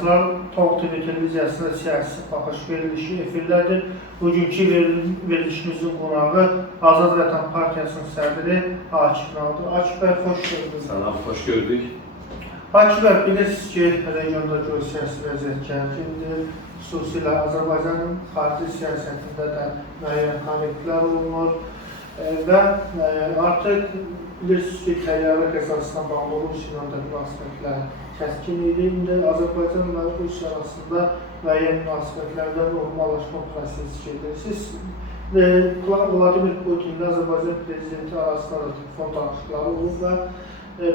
tamaşaçılar, Talk TV televiziyasında siyasi baxış verilişi efirdədir. Bugünkü verilişimizin qonağı Azad Vətən Partiyasının sədri Akif Naldır. Akif bəy, xoş gördük. Salam, xoş gördük. Akif bəy, bilirsiniz ki, regionda siyasi vəziyyət gərgindir. Xüsusilə Azərbaycanın xarici siyasətində də müəyyən konfliktlər olunur. Və artıq bilirsiniz ki, təyyarə qəzasına bağlı Rusiya ilə də münasibətlər kəskin idi. İndi Azərbaycan və Rusiya arasında müəyyən münasibətlərdə normallaşma prosesi gedir. Siz Vladimir Putin və Azərbaycan prezidenti arasında da telefon danışıqları olub və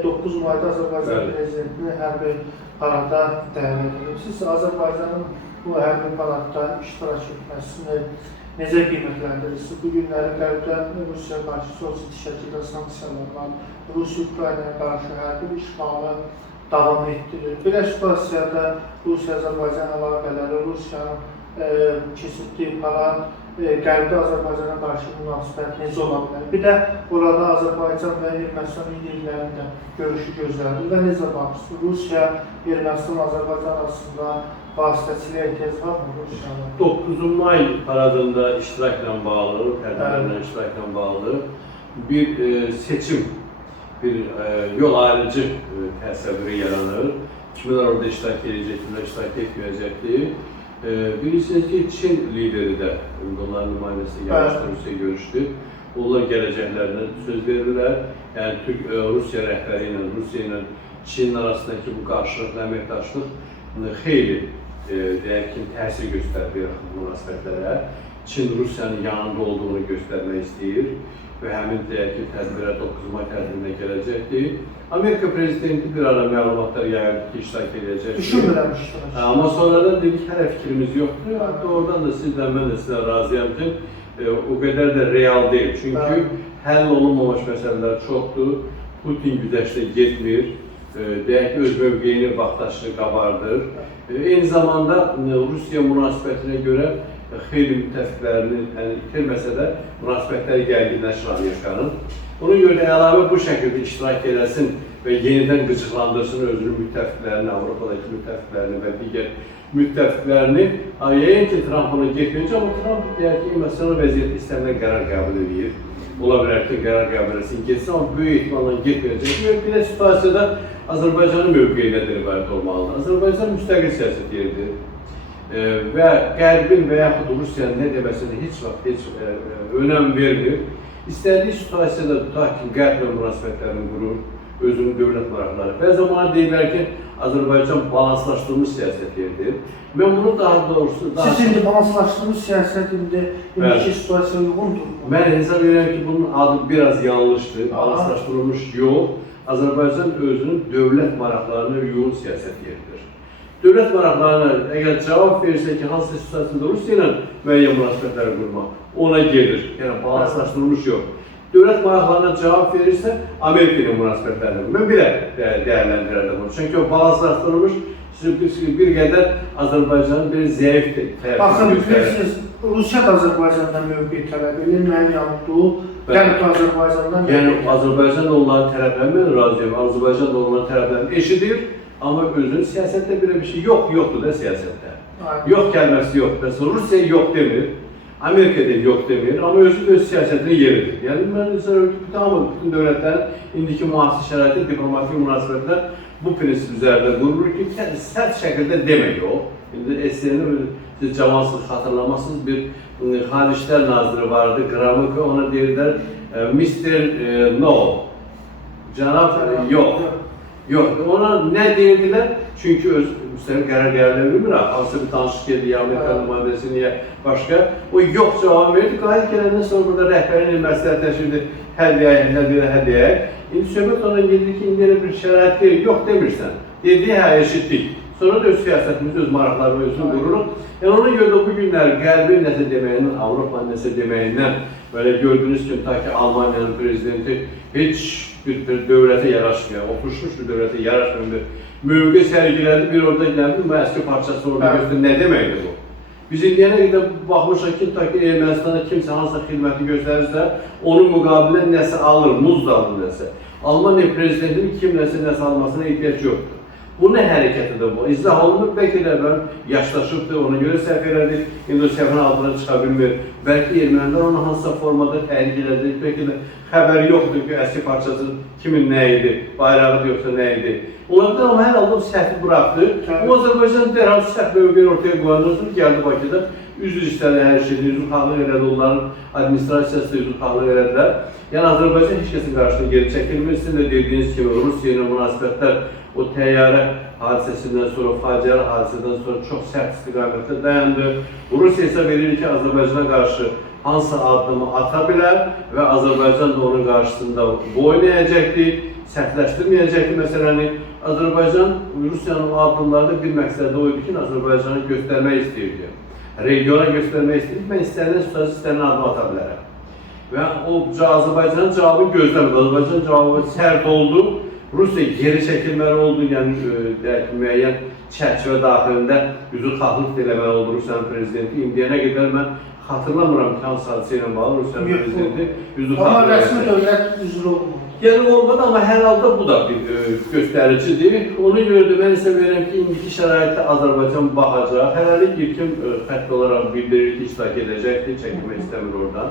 9 Mayda Azərbaycan prezidentini hərbi parada dəvət edib. Siz Azərbaycanın bu hərbi paradda iştirak etməsini necə qiymətləndirirsiniz? Bu günləri Qərbdən Rusiya qarşı sosial şəkildə sanksiyalar var. Rusiya-Ukraynaya qarşı hərbi işğalı davam etdirir. Belə situasiyada Rusiya-Azərbaycan əlaqələri, Rusiyanın keçirdiyi parad, Qərbdə Azərbaycana qarşı münasibət necə ola bilər? Bir də burada Azərbaycan və Ermənistan liderlərinin də görüşü gözlənilir və necə baxırsınız? Rusiya, Ermənistan, Azərbaycan arasında vasitəçiliyə ehtiyac var mı Rusiyanın? 9 may paradında iştirakla bağlı, tədbirlərlə iştirakla bağlı bir seçim, bir yol ayrıcı təsəvvürü yaranır. Kimlər orada iştirak edəcək, kimlər iştirak etməyəcəkdir. Bilirsiniz ki, Çin lideri də, onların nümayəndəsi gəlmişdir, Rusiya görüşdü. Onlar gələcəklərinə söz verirlər. Yəni, Rusiya rəhbəri ilə, Rusiya ilə Çin arasındakı bu qarşılıqlı əməkdaşlıq xeyli deyək ki, təsir göstərdiyi münasibətlərə. Çin Rusiyanın yanında olduğunu göstərmək istəyir və həmin deyək ki, tədbirə 9 may tədbirinə gələcəkdir. Amerika prezidenti bir ara məlumatlar yayıldı ki, iştirak edəcəkdir. Düşünmürəm iştirak. Amma sonradan dedik, hələ fikrimiz yoxdur. Hatta oradan da sizlə, mən də sizlə razıyam ki, o qədər də real deyil. Çünki həll olunmamış məsələlər çoxdur. Putin güzəşdə getmir. Deyək ki, öz mövqeyini, vaxtaşını qabardır. Eyni zamanda Rusiya münasibətinə görə xeyli müttəfiqlərini itirməsə də münasibətləri gərginləşir Amerikanın. Ona görə də əlavə bu şəkildə iştirak eləsin və yenidən qıcıqlandırsın özünün müttəfiqlərini, Avropadakı müttəfiqlərini və digər müttəfiqlərini. Yəqin ki, Trump ona getməyəcək, amma Trump deyək ki, məsələn, vəziyyəti istəməyə qərar qəbul edir. Ola bilər ki, qərar qəbul etsin, getsin, amma böyük ehtimalla getməyəcək. Bir də situasiyada Azərbaycanın mövqeyi nədir ibarət olmalıdır. Azərbaycan müstəqil siyasət yeridir və Qərbin və yaxud Rusiyanın nə deməsinə heç vaxt heç önəm vermir. İstədiyi situasiyada tutaq ki, Qərblə münasibətlərini qurur, özünün dövlət maraqları. Bəzi zamanda deyirlər ki, Azərbaycan balanslaşdırılmış siyasət yeridir. Mən bunu daha doğrusu... Siz indi balanslaşdırılmış siyasət indiki situasiya uyğundur. Mən hesab edirəm ki, bunun adı biraz yanlışdır, balanslaşdırılmış yox. Azərbaycan özünün dövlət maraqlarına uyğun siyasət yeridir. Dövlət maraqlarına əgər cavab verirsə ki, hansı situasiyada Rusiya ilə müəyyən münasibətləri qurmaq, ona gedir. Yəni, balanslaşdırılmış yox. Dövlət maraqlarına cavab verirsə, Amerika ilə münasibətlərini qurmaq. Mən belə dəyərləndirərdim onu. Çünki o balanslaşdırılmış bir qədər Azərbaycanın bir zəif tərəfini baxın, bilirsiniz, Rusiya da Azərbaycandan mövqeyi tələb edir, mənim yanımda Qərb Azərbaycandan yəni, Azərbaycan da onların tələblərini razıyam, Azərbaycan da onların tələblərini eşidir, amma özünün siyasətdə belə bir şey yoxdur da siyasətdə. Yox kəlməsi yox. Məsələn, Rusiya yox demir, Amerika da yox demir, amma özü öz siyasətini yeridir. Yəni, mən bütün dövlətlərin indiki müasir şəraitdə diplomatik münasibətlər bu prinsip üzərində qurulur ki, sərt şəkildə demək yox. İndi SSR-ni cavansız xatırlamasız bir Xaricilər Naziri vardı, Qramıqı, ona deyirlər Mr. No, cənab yox. Yox, ona nə deyirdilər? Çünki öz müstəqil qərar qəbul bilmir, hansı bir tanışlıq edir, Amerika nümayəndəsi, niyə başqa. O yox cavab verdi, qayıt gələndən sonra burada rəhbərin məsləhətləşirdi, həll deyək. İndi söhbət ona gedir ki, indi elə bir şərait deyil, yox demirsən. Dediyi, hə, eşitdik. Sonra da öz siyasətimiz, öz maraqlarını özünü qururuq. Yəni, ona görə də bu günlər Qərbin nəsə deməyindən, Avropanın nəsə deməyindən, belə gördüyünüz kimi, ta ki, Almaniyanın prezidenti heç bir dövlətə yaraşmayan, oturuşmuş bir dövlətə yaraşmayan bir mövqe sərgilədi, bir orada gəldi, əski parçası orada göstərir, nə deməkdir bu? Biz indiyənə qədər baxmışıq ki, ta ki, Ermənistanda kimsə hansısa xidməti göstərirsə, onun müqabilində nəsə alır, muz da alır nəsə. Almaniya prezidentinin kim nəsə almasına ehtiyac yoxdur. Bu nə hərəkətidir bu? İzah olunur, bəlkə də mən yaşlaşıbdır, ona görə səhv elədik, indi o səhvin altına çıxa bilmir. Bəlkə ermənilər onu hansısa formada təhrik elədik, bəlkə də xəbəri yoxdur ki, əski parçası kimin nə idi, bayrağı yoxsa nə idi. Onlardan amma hər halda o səhvi buraxdı. O Azərbaycan dərhal səhv mövqeyi ortaya qoyandan gəldi Bakıda, üzr istədi hər şeydə, üzrxahlıq elədi, onların administrasiyası da üzrxahlıq elədilər. Yəni Azərbaycan heç kəsin qarşısına geri çəkilmir. Sizin də dediyiniz kimi Rusiya ilə münasibətlər o təyyarə hadisəsindən sonra, faciəli hadisədən sonra çox sərt istiqamətdə dayandı. Rusiya hesab edir ki, Azərbaycana qarşı hansı addımı ata bilər və Azərbaycan da onun qarşısında boyun əyəcəkdir, sərtləşdirməyəcəkdir məsələni. Azərbaycan Rusiyanın o addımlarda bir məqsədə oydu ki, Azərbaycanı göstərmək istəyirdi. Regiona göstərmək istəyirdi. Mən istənilən sözü istənilən adım ata bilərəm. Və o Azərbaycanın cavabı gözləmir. Azərbaycan cavabı sərt oldu. Rusiya geri çəkilməli oldu, yəni müəyyən çərçivə daxilində üzrxahlıq eləməli oldu Rusiyanın prezidenti. İndiyənə qədər mən xatırlamıram ki, hansı hadisə ilə bağlı Rusiyanın prezidenti üzrxahlıq eləməli. Amma rəsmi dövlət üzrü olmadı. Yəni olmadı, amma hər halda bu da bir göstəricidir. Ona görə də mən isə verirəm ki, indiki şəraitdə Azərbaycan baxacaq. Hələlik ilkin xətt olaraq bildirir ki, iştirak edəcəkdir, çəkilmək istəmir oradan.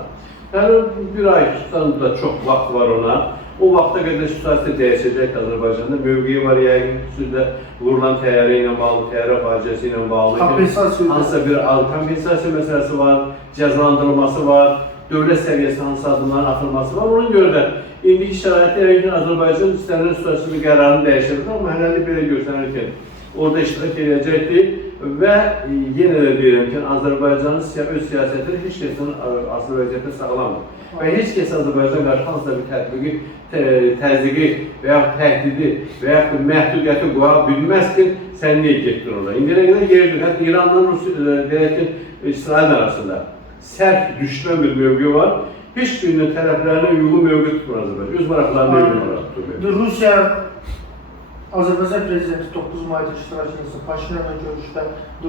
Yəni bir aydan da çox vaxt var ona. O vaxta qədər situasiya dəyişəcək Azərbaycanda. Mövqeyi var, yəqin xüsusilə vurulan təyyarə ilə bağlı, təyyarə faciəsi ilə bağlı. Hansısa bir kompensasiya məsələsi var, cəzalandırılması var, dövlət səviyyəsi hansı adımların atılması var. Ona görə də indiki şəraitdə yəqin Azərbaycan istənilən situasiya bir qərarını dəyişəcək, amma hələlik belə göstərir ki, orada iştirak edəcəkdir və yenə də deyirəm ki, Azərbaycanın öz siyasətini heç kəsin Azərbaycanda sağlamır. Və heç kəs Azərbaycan qarşı hansısa bir tətbiqi, təzyiqi və yaxud təhdidi və yaxud məhdudiyyəti qoya bilməz ki, sən niyə getdin orada? İndiyə qədər yerdir. Hətta İranla İsrail arasında sərt düşmən bir mövqe var. Heç birinin tərəflərinə uyğun mövqe tutmur Azərbaycan. Öz maraqlarına uyğun olaraq tutmur. Rusiya Azərbaycan prezidenti 9 mayda iştirak edirsə, Paşinyanla görüşdə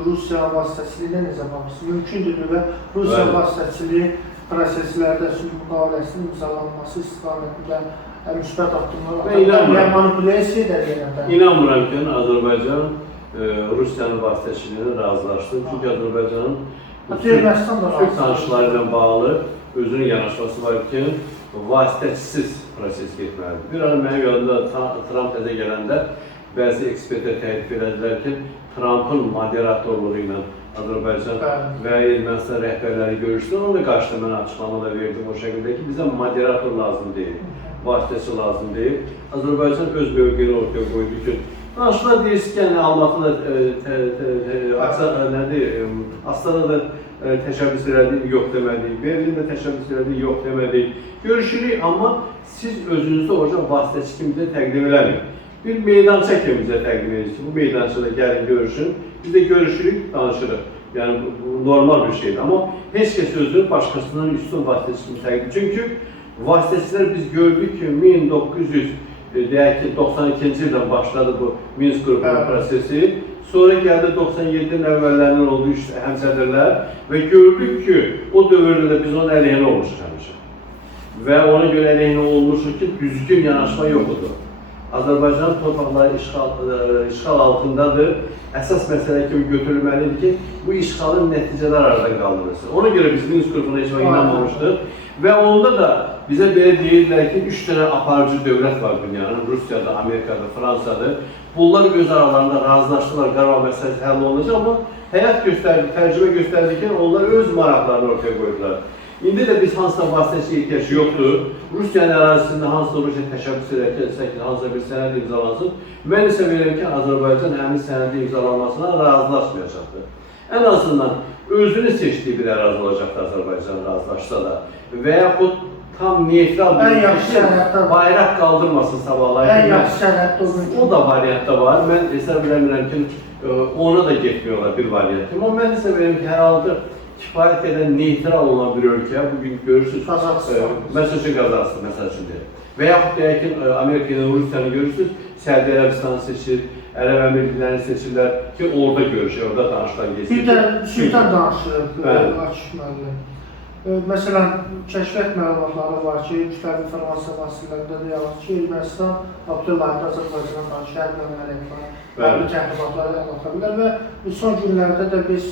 Rusiya vasitəsilə necə baxırsınız? Mümkündür və Rusiya vasitəsili proseslərdə sülh müqaviləsinin imzalanması istiqamətində müsbət addımlar manipulyasiya da deyirəm. İnanmıram ki, Azərbaycan Rusiyanın vasitəçiliyinə razılaşdı. Çünki Azərbaycanın Türk tanışları ilə bağlı özünün yanaşması var ki, vasitəçisiz proses getməlidir. Bir ara mənim yadımda Trump təzə gələndə bəzi ekspertlər təklif elədilər ki, Trumpın moderatorluğu ilə Azərbaycan və Ermənistan rəhbərləri görüşdü. Onun da qarşısında mən açıqlama da verdim o şəkildə ki, bizə moderator lazım deyil, vasitəçi lazım deyil. Azərbaycan öz mövqeyini ortaya qoydu ki, danışıqlar deyirsiniz ki, Almatı Astanada təşəbbüs elədik, yox demədik, Berlində təşəbbüs elədik, yox demədik. Görüşürük, amma siz özünüzdə orada vasitəçi kimi də təqdim eləməyin. Bir meydança kimi bizə təqdim edirsiniz ki, bu meydançada gəlin görüşün, biz də görüşürük, danışırıq. Yəni, bu normal bir şeydir. Amma heç kəs özünü başqasından üstün vasitəçi kimi təqdim. Çünki vasitəçilər biz gördük ki, 1992-ci ildən başladı bu Minsk qrupunun prosesi. Sonra gəldi 97-nin əvvəllərindən oldu həmsədrlər və gördük ki, o dövrdə də biz onun əleyhinə olmuşuq həmişə. Və ona görə əleyhinə olmuşuq ki, düzgün yanaşma yoxdur. Azərbaycan torpaqları işğal altındadır. Əsas məsələ kimi götürülməlidir ki, bu işğalın nəticələr aradan qaldırılsın. Ona görə biz Minsk qrupuna heç vaxt inanmamışdıq. Və onda da bizə belə deyirlər ki, 3 dənə aparıcı dövlət var dünyanın, Rusiyada, Amerikada, Fransada. Bunlar öz aralarında razılaşdılar, Qarabağ məsələsi həll olunacaq, amma həyat göstərdi, təcrübə göstərdi ki, onlar öz maraqlarını ortaya qoydular. İndi də biz hansısa vasitəçi ehtiyac yoxdur. Rusiyanın ərazisində hansısa Rusiya təşəbbüs edərkən hansısa bir sənəd imzalansın. Mən isə verirəm ki, Azərbaycan həmin sənədi imzalanmasına razılaşmayacaqdır. Ən azından özünü seçdiyi bir ərazi olacaqdır Azərbaycan razılaşsa da. Və yaxud tam neytral bir bayraq qaldırmasın sabahlayın. Ən yaxşı sənəddə olur. O da variantda var. Mən hesab eləmirəm ki, ona da getmiyorlar bir variant. Amma mən hesab edirəm ki, hər halda kifayət edən neytral olan bir ölkə, bugün görürsünüz, məsəl üçün Qazaxıstan, məsəl üçün deyil. Və yaxud deyək ki, Amerika ilə Rusiyanı görürsünüz, Səudiyyə Ərəbistanı seçir, Ərəb Əmirliklərini seçirlər ki, orada görüşür, orada danışıqlar geçir. Bir də sülhdən danışırıq, Akif müəllim. Məsələn, kəşfiyyat məlumatları var ki, kütləvi informasiya vasitələrində də yazır ki, Ermənistan aprel ayında Azərbaycana qarşı hərbi əməliyyatlar, hərbi təxribatlara əl ata bilər və son günlərdə də biz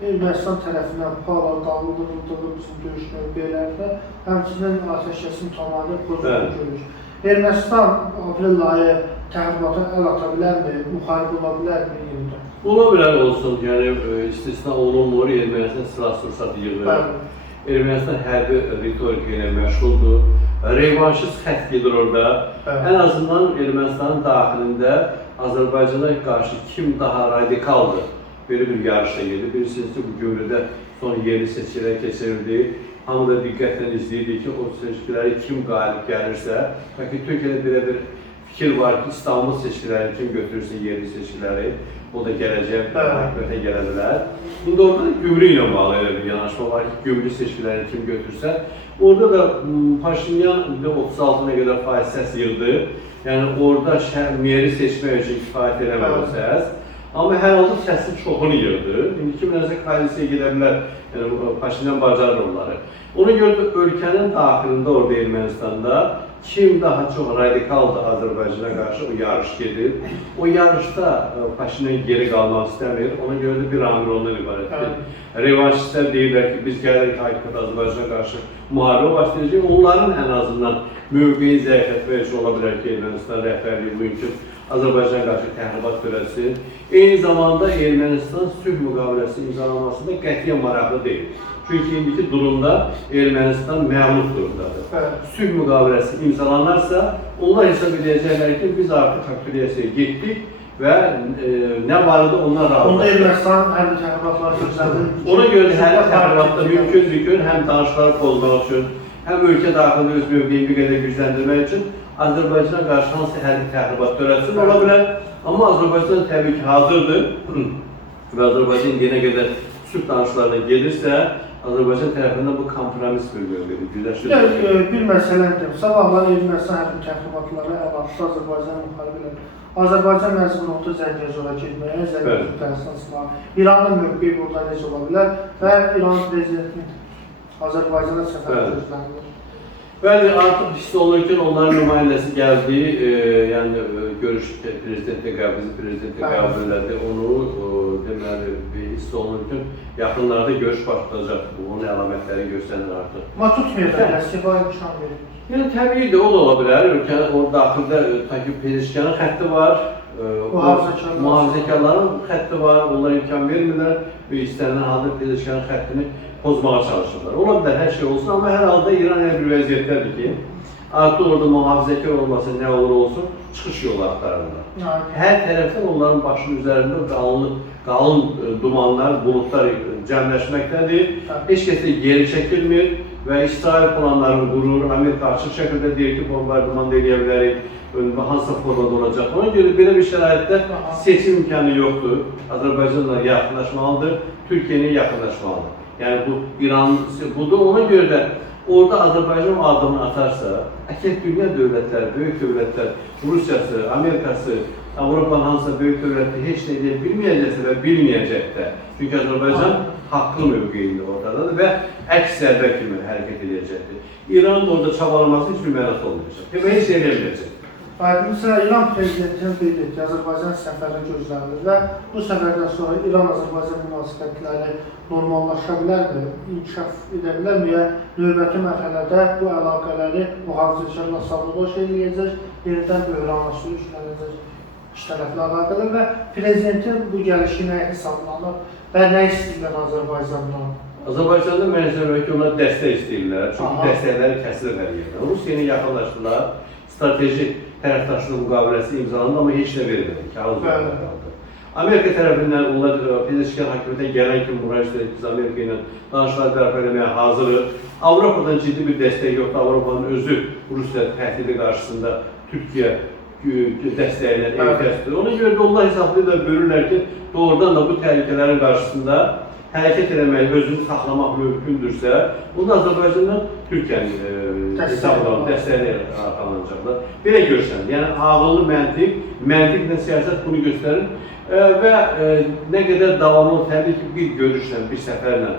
Ermənistan tərəfindən PUA qaldırıldığı bizim döyüş mövqelərində həmçinin atəşkəsin tamamı pozulduğunu görürük. Ermənistan aprel ayı təxribata əl ata bilərmi, müxaribə ola bilərmi yerində? Ola bilər olsun, yəni istisna olunmur, Ermənistan silah-sursatı yığır. Ermənistan hərbi ritorika ilə məşğuldur. Revanşist xətt gedir orada. Ən azından Ermənistanın daxilində Azərbaycana qarşı kim daha radikaldır? Belə bir yarışda gedir. Bilirsiniz ki, bu Gümrüdə son yerli seçkilər keçirildi. Hamı da diqqətlə izləyirdi ki, o seçkiləri kim qalib gəlirsə, bəlkə Türkiyədə belə bir fikir var ki, İstanbul seçkiləri kim götürürsə yerli seçkiləri, o da gələcək, hakimiyyətə gələ bilər. İndi orada da Gümrü ilə bağlı elə bir yanaşma var ki, Gümrü seçkiləri kim götürsə, orada da Paşinyan 36-na qədər faiz səs yığdı. Yəni orada meri seçmək üçün kifayət eləmədi o səs. Amma hər halda səsin çoxunu yığdı. İndi kiminəsə koalisiyaya gedə bilər, yəni Paşinyan bacarır onları. Ona görə də ölkənin daxilində orada Ermənistanda kim daha çox radikaldır Azərbaycana qarşı o yarış gedir. O yarışda Paşinyan geri qalmaq istəmir. Ona görə də bir amir ondan ibarətdir. Revanşistlər deyirlər ki, biz gəlirik hakimiyyət Azərbaycana qarşı müharibə başlayacaq. Onların ən azından mövqeyi zəiflətmək üçün ola bilər ki, Ermənistan rəhbərliyi mümkün Azərbaycana qarşı təxribat törətsin. Eyni zamanda Ermənistan sülh müqaviləsi imzalamasında qətiyyən maraqlı deyil. Çünki indiki durumda Ermənistan məğlub durumdadır. Sülh müqaviləsi imzalanarsa, onlar hesab edəcəklər ki, biz artıq kapitülyasiyaya getdik və nə barədə onlar razı. Onda Ermənistan hərbi təxribatları gözlədir. Ona görə hərbi təxribatda mümkün həm danışıqları pozmaq üçün, həm ölkə daxilində öz mövqeyini bir qədər gücləndirmək üçün Azərbaycana qarşı hansı hərbi təxribat törətsin ola bilər. Amma Azərbaycan təbii ki, hazırdır və Azərbaycan yenə qədər sülh danışıqlarına gelirsə, Azərbaycan tərəfindən bu kompromis bölgələri güzəşdirir. Bir məsələdir. Sabahlar Ermənistan hərbi təxribatları əl atdı Azərbaycan müharibələri. Azərbaycan məcbur oldu Zəngəzura getməyə, Zəngəzurda əsasına. İranın mövqeyi burada necə ola bilər və İran prezidentinin Azərbaycana səfər gözlənilir. Bəli, artıq hiss olunur ki, onların nümayəndəsi gəldi, yəni görüş prezidentin qəbul elədi. Onu deməli, hiss olunur ki, yaxınlarda görüş başlayacaq. Onun əlamətləri göstərir artıq. Amma tutmayacaq, istifa imkan verir. Yəni, təbii də o da ola bilər. Ölkənin o daxildə Pezeşkanın xətti var, mühafizəkarların xətti var, onlar imkan vermirlər və istənilən halda Pezeşkanın xəttini pozmağa çalışırlar. Ola bilər, hər şey olsun, amma hər halda İran hər bir vəziyyətdədir ki, artıq orada mühafizəkar olması nə olur olsun, çıxış yolu axtarırlar. Hər tərəfdən onların başının üzərində qalın dumanlar, bulutlar cəmləşməkdədir. Heç kəs də geri çəkilmir və İsrail planlarını qurur. Amerika açıq şəkildə deyir ki, bombardıman edə bilərik, hansısa formada olacaq. Ona görə belə bir şəraitdə seçim imkanı yoxdur. Azərbaycanla yaxınlaşmalıdır, Türkiyəyə yaxınlaşmalıdır. Yəni bu İran budur. Ona görə də orada Azərbaycan adımını atarsa, əgər dünya dövlətləri, böyük dövlətlər, Rusiyası, Amerikası, Avropanın hansısa böyük dövlətləri heç nə edə bilməyəcəksə və bilməyəcək də. Çünki Azərbaycan haqlı mövqeyində oradadır və əks zərbə kimi hərəkət edəcəkdir. İranın da orada çabalaması heç bir mənası olmayacaq. Və heç nə edə biləcək. Məsələn, İran prezidentinin qeyd etdiyi Azərbaycan səfəri gözlənilir və bu səfərdən sonra İran-Azərbaycan münasibətləri normallaşa bilərmi, inkişaf edə bilərmi ya növbəti mərhələdə bu əlaqələri mühafizəkarla sabotaj edəcək, yenidən böhrana sürüklənəcək iki tərəfli əlaqələr və prezidentin bu gəlişi nə hesablanır və nə istəyirlər Azərbaycandan? Azərbaycanda mən hesablayıram ki, onlar dəstək istəyirlər, çünki dəstəkləri kəsilir hər yerdən. Rusiya ilə yaxınlaşdılar, strateji tərəfdaşlıq müqaviləsi imzalandı, amma heç nə vermədi, kağız üzərində qaldı. Amerika tərəfindən onlar Pezeşkan hakimiyyətə gələn kimi müraciət edib, biz Amerika ilə danışıqlar bərpa eləməyə hazırıq. Avropadan ciddi bir dəstək yoxdur, Avropanın özü Rusiya təhdidi qarşısında Türkiyə dəstəyindən ehtiyacdır. Ona görə də onlar hesablayırlar, görürlər ki, doğrudan da bu təhlükələrin qarşısında hərəkət etmək, özünü saxlamaq mümkündürsə, bunu Azərbaycandan Türkiyənin hesablarını dəstəyini arxalanacaqlar. Belə görsən, yəni ağıllı məntiqlə siyasət bunu göstərir və nə qədər davamlı, təbii ki, bir görüşlə, bir səfərlə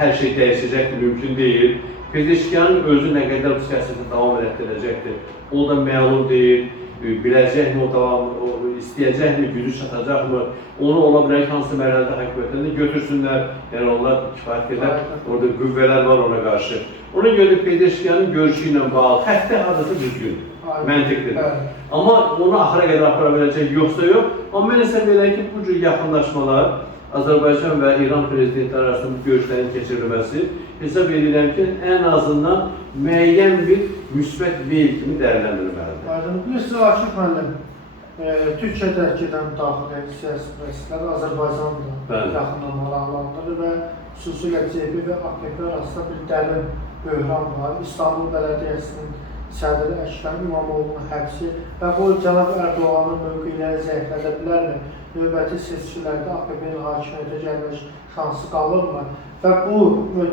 hər şey dəyişəcəkdir, mümkün deyil. Pezeşkiyanın özü nə qədər bu siyasəti davam etdirəcəkdir, o da məlum deyil. Biləcəkmi o davam, istəyəcəkmi, gücü çatacaqmı, onu ola bilər ki, hansı mərhələdə hakimiyyətdən də götürsünlər, yəni onlar kifayət qədər, orada qüvvələr var ona qarşı. Ona görə Pezeşkiyanın görüşü ilə bağlı, xətti hardasa düzgün, məntiqlidir. Amma onu axıra qədər apara biləcək yoxsa yox, amma mən hesab edirəm ki, bu cür yaxınlaşmalar Azərbaycan və İran prezidentləri arasında görüşlərin keçirilməsi hesab edirəm ki, ən azından müəyyən bir müsbət meyl kimi dəyərləndirilməlidir. Bilirsiniz, Akif müəllim, Türkiyədə gedən daxili siyasi məsələlər Azərbaycanla yaxınlamaları anlamındadır və xüsusilə CHP və AKP arasında bir dərin böhran var. İstanbul Bələdiyyəsinin sədri Əkrəm İmamoğlu'nun həbsi və bu Cənab Ərdoğanın mövqeləri zəiflədə bilərmi? Növbəti seçkilərdə AKP-nin hakimiyyətə gəlmək şansı qalırmı? Və bu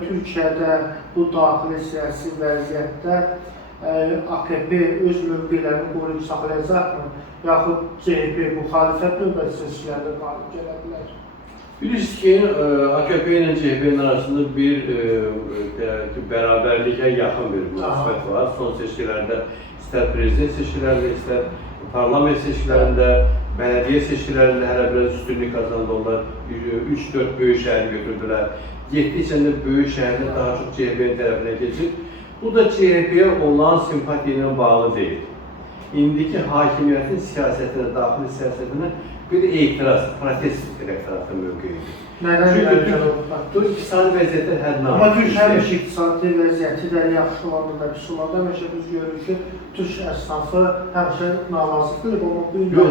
Türkiyədə, bu daxili siyasi vəziyyətdə AKP öz mövqelərini qoruyub saxlayacaqmı? Yaxud CHP müxalifət növbəti seçkilərdə qalib gələ bilər? Bilirsiniz ki, AKP ilə CHP'nin arasında bir bərabərliyə yaxın bir münasibət var. Son seçkilərdə, istər prezident seçkilərində, istər parlament seçkilərində, bələdiyyə seçkilərində hələ biraz üstünlük qazandı. Onlar 3-4 böyük şəhəri götürdülər. 7 içində böyük şəhərdə daha çox CHP'nin tərəfinə keçib. Bu da CHP'yə olan simpatiya ilə bağlı deyil. İndiki hakimiyyətin siyasətinə, daxili siyasətinə bir etiraz, protest elektoratın mövqeyidir. Çünki bu iqtisadi vəziyyətlər həddindən amma Türk həmişə iqtisadi vəziyyəti də yaxşı olanda da pis olanda həmişə biz görürük ki, Türk əsnafı həmişə narazıdır. Amma bu gün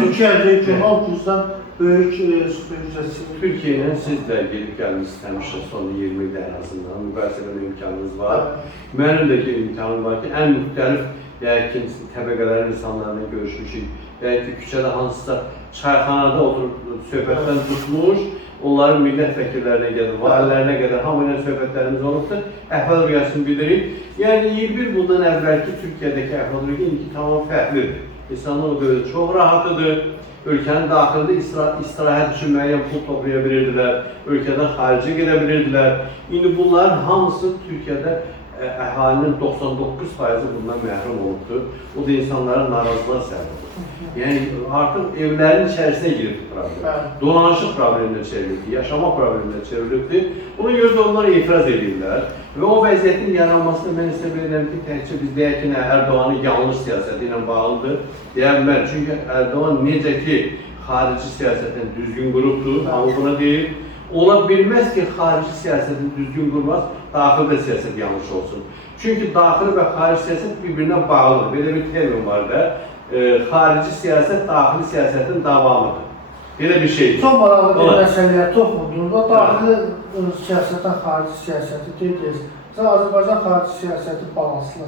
Türkiyədə global cüzdən böyük süpergüzəsi. Türkiyə ilə siz də gelib gəlmişsiniz həmişə son 20 ildə ən azından müqayisə etmə imkanınız var. Mənim də imkanım var ki, ən müxtəlif təbəqələrin insanlarla görüşmüşük. Belki küçədə hansısa çayxanada oturup söhbətdən tutmuş, onların millət vəkillərinə qədər, valilərinə qədər hamı ilə söhbətlərimiz olubdur, əhval-ruhiyyəsini bilirik. Yəni 21 bundan əvvəlki Türkiyədəki əhval-ruhiyyə indiki tamam fərqlidir. İnsanlar o dövrdə çox rahatıdır, ölkənin daxilində istirahət üçün müəyyən pul toplaya bilirdilər, ölkədən xarici gedə bilirdilər. İndi bunların hamısı Türkiyədə əhalinin 99%'i bundan məhrum olubdur. O da insanların narazılığa səbəb olur. Yəni artıq evlərin içərisinə girib problem. Dolanışıq probleminə çevrildi, yaşama probleminə çevrildi. Buna görə də onlar etiraz edirlər. Və o vəziyyətin yaranmasını mən hesab edirəm ki, təkcə biz deyək ki, Ərdoğanın yanlış siyasəti ilə bağlıdır. Deyəm mən, çünki Ərdoğan necə ki, xarici siyasətini düzgün qurubdur, amma buna deyil. Ola bilməz ki, xarici siyasətini düzgün qurmaz, daxili siyasət yanlış olsun. Çünki daxili və xarici siyasət bir-birinə bağlıdır. Belə bir termin var da, xarici siyasət daxili siyasətin davamıdır. Belə bir şeydir. Son maraqlı bir məsələyə toxunduğunda daxili siyasətdən xarici siyasəti deyirsiniz. Azərbaycan xarici siyasəti balanslı,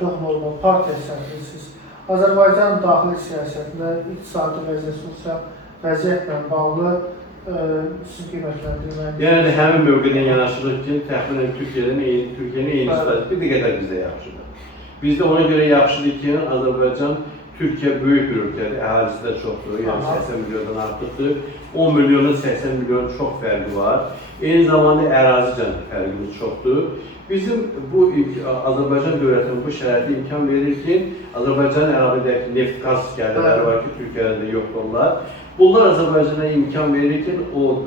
çox normal, partiya siyasətsiz. Azərbaycan daxili siyasətində iqtisadi vəziyyət, sosial vəziyyətlə bağlı sizin qiymətləndirməyiniz. Yəni həmin mövqedən yanaşırıq ki, təxminən Türkiyənin eyni siyasəti bir qədər bizdə yaxşıdır. Bizdə ona görə yaxşıdır ki, Azərbaycan Türkiyə böyük bir ölkədir, əhalisi də çoxdur, yəni 80 milyondan artıqdır. 10 milyonun 80 milyon çox fərqi var. Eyni zamanda ərazicən fərqimiz çoxdur. Bizim bu Azərbaycan dövlətinin bu şəraiti imkan verir ki, Azərbaycan ərazidəki neft-qaz gəlirləri var ki, Türkiyədə də yoxdurlar. Bunlar Azərbaycana imkan verir ki, o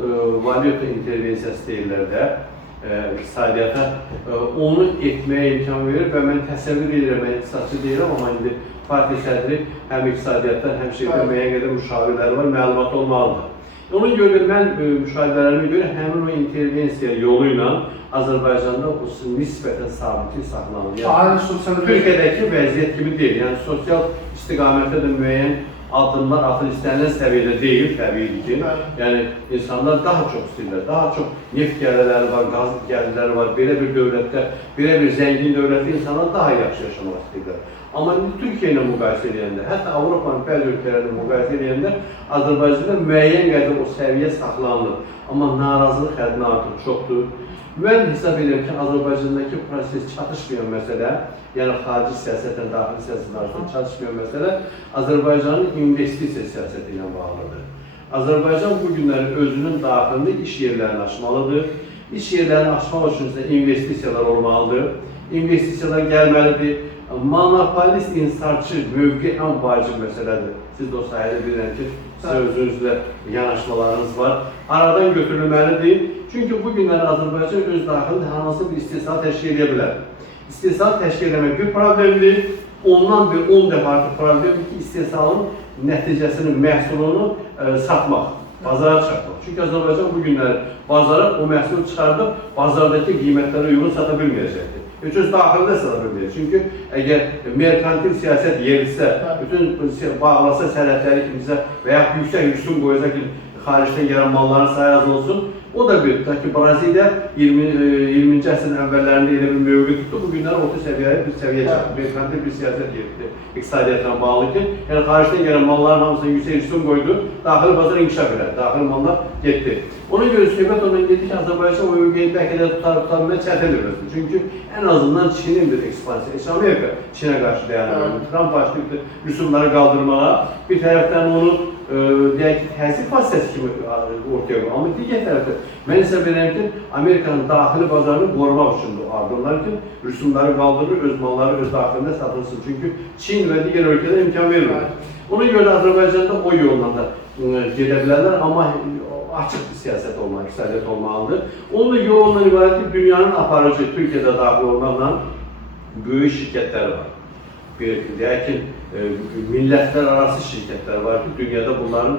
valyuta intervensiyası deyirlər də, iqtisadiyyata onu etməyə imkan verir və mən təsəvvür edirəm, mən iqtisadçı deyirəm, amma indi partiya sədri həm iqtisadiyyatdan, həm şeydə müəyyən qədər müşavirləri var, məlumat olmalıdır. Ona görə mən müşavirələrimə görə həmin o intervensiya yolu ilə Azərbaycanda o nisbətən sabitlik saxlanılır. Türkiyədəki vəziyyət kimi deyil, yəni sosial istiqamətdə də müəyyən addımlar atıl istənilən səviyyədə deyil, təbiidir ki. Yəni, insanlar daha çox istəyirlər, daha çox neft gəlirləri var, qaz gəlirləri var. Belə bir dövlətdə, belə bir zəngin dövlətdə insanlar daha yaxşı yaşamaq istəyirlər. Amma indi Türkiyə ilə müqayisə edəndə, hətta Avropanın bəzi ölkələrlə müqayisə edəndə Azərbaycanda müəyyən qədər o səviyyə saxlanılır. amma narazılıq həddindən artıq çoxdur. Mən hesab edirəm ki, Azərbaycandakı proses çatışmayan məsələ, yəni xarici siyasətlə daxili siyasət arasında çatışmayan məsələ Azərbaycanın investisiya siyasəti ilə bağlıdır. Azərbaycan bu günləri özünün daxilində iş yerlərini açmalıdır. İş yerlərini açmaq üçün isə investisiyalar olmalıdır. İnvestisiyalar gəlməlidir. Monopolist insarçı mövqe ən vacib məsələdir. Siz də o sahədə bilirəm ki, sizə özünüzlə yanaşmalarınız var. Aradan götürülməlidir. Çünki bu günləri Azərbaycan öz daxilində hansı bir istehsal təşkil edə bilər. İstehsal təşkil etmək bir problemdir. Ondan bir 10 dəfə artıq problemdir ki, istehsalın nəticəsinin məhsulunu satmaq, bazara çıxartmaq. Çünki Azərbaycan bu günləri bazara o məhsulu çıxardıb, bazardakı qiymətlərə uyğun sata bilməyəcəkdir. Öz daxilində sata bilməyəcək. Çünki əgər merkantil siyasət yerisə, bütün bağlasa sənədləri kimsə və ya yüksək rüsum qoyacaq ki, xaricdən gələn malların sayı az olsun, o da bir, ki, Braziliya 20-ci əsrin əvvəllərində elə bir mövqe tutdu, bu günlər orta səviyyəyə bir səviyyə çıxdı, merkantil bir siyasət yeridi, iqtisadiyyatla bağlı ki, yəni xaricdən gələn malların hamısına yüksək rüsum qoydu, daxili bazar inkişaf edər, daxili mallar getdi. Ona görə söhbət ondan getdi ki, Azərbaycan o mövqeyi bəlkə də tutabilmək çətindir. Çünki ən azından Çinin bir ekspansiya, Amerika Çinə qarşı dayanır. Trump başlayıbdı rüsumları qaldırmağa, bir tərəfdən onu deyək ki, təsir vasitəsi kimi ortaya qoyur. Amma digər tərəfdə mən hesab edirəm ki, Amerikanın daxili bazarını qorumaq üçün addımlar ki, rüsumları qaldırır, öz malları öz daxilində satılsın. Çünki Çin və digər ölkələr imkan vermir. Ona görə Azərbaycanda o yolla da gedə bilərlər, amma açıq bir siyasət olmalı, iqtisadiyyat olmalıdır. Onun da yolu ondan ibarət ki, dünyanın aparıcı, Türkiyədə daxil olmaqla böyük şirkətləri var. Deyək ki, millətlər arası şirkətlər var ki, dünyada bunların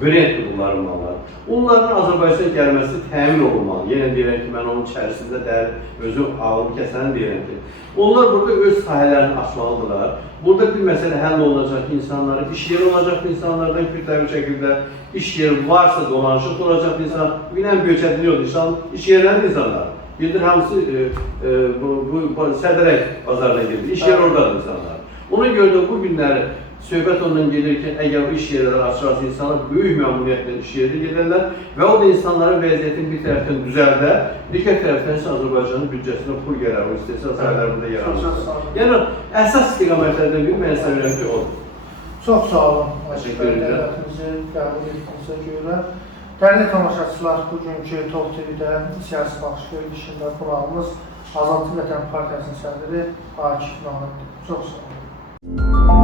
brenddir bunların malları. Onların Azərbaycana gəlməsi təmin olunmalı. Yenə deyirəm ki, mən onun içərisində özü ağıllı kəsəni deyirəm ki, onlar burada öz sahələrini açmalıdırlar. Burada bir məsələ həll olunacaq ki, insanların iş yeri olacaq insanlardan kütləvi şəkildə, iş yeri varsa dolanışıq olacaq insan. Bugün ən böyük çətinlik oldu, iş yerlərində insanlar. Gedir, hamısı Sədərək bazarına gedir, iş yeri oradadır insanlar. Ona görə də bu günləri söhbət ondan gedir ki, əgər bu iş yerləri açarsa insanlar böyük məmnuniyyətlə iş yerində gedərlər və o da insanların vəziyyətini bir tərəfdən düzəldər, digər tərəfdən isə Azərbaycanın büdcəsinə pul gələr, o istehsal sahələrində yaranır. Yəni, əsas istiqamətlərdən biri mən istəyirəm ki, odur. Çox sağ olun, dəvətimizi qəbul etdiyinizə görə. Dəyərli tamaşaçılar, bugünkü Talk TV-də siyasi baxış verilişində qonağımız Azadlıq Vətən Partiyasının sədri Akif Naxırdır. Çox sağ olun.